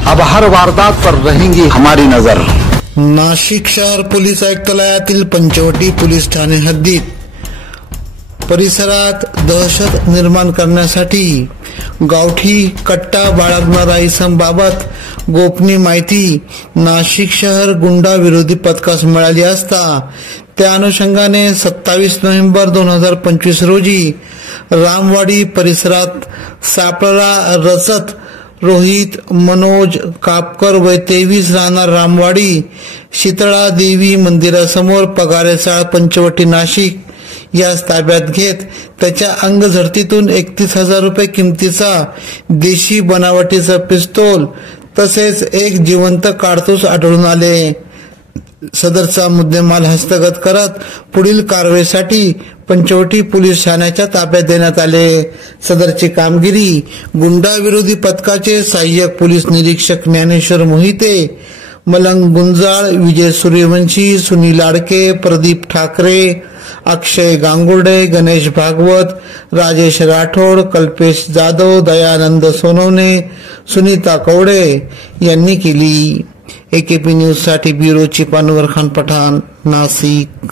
अब हर वारदात पर रहेंगी हमारी नजर। नाशिक शहर पोलीस आयुक्तालयातील पंचवटी पोलीस ठाणे हद्दीत परिसरात दहशत निर्माण करण्यासाठी गावठी कट्टा बाळगणारा इसमबाबत गोपनीय माहिती नाशिक शहर गुंडा विरोधी पथकास मिळाली असता त्या अनुषंगाने 27 नोव्हेंबर 2025 रोजी रामवाडी परिसरात सापळा रचत रोहित मनोज कापकर वय 23 राहणार रामवाडी शीतळा देवी मंदिरासमोर पगारेचाळ पंचवटी नाशिक यास ताब्यात घेत त्याच्या अंगझडतीतून 31,000 रुपये किमतीचा देशी बनावटीचा पिस्तूल तसेच एक जिवंत काडतूस आढळून आले। सदरचा मुद्देमाल हस्तगत करत पुढील कारवाईसाठी पंचवटी पोलीस ठाण्याच्या ताब्यात देण्यात आले। सदरची कामगिरी गुंडा विरोधी पथकाचे सहाय्यक पोलीस निरीक्षक ज्ञानेश्वर मोहिते, मलंग गुंजाळ, विजय सूर्यवंशी, सुनील लाडके, प्रदीप ठाकरे, अक्षय गांगुर्डे, गणेश भागवत, राजेश राठोड, कल्पेश जाधव, दयानंद सोनवणे, सुनीता कवडे यांनी केली। AKP न्यूज साठी ब्युरो चीफ अनवर खान पठाण, नाशिक।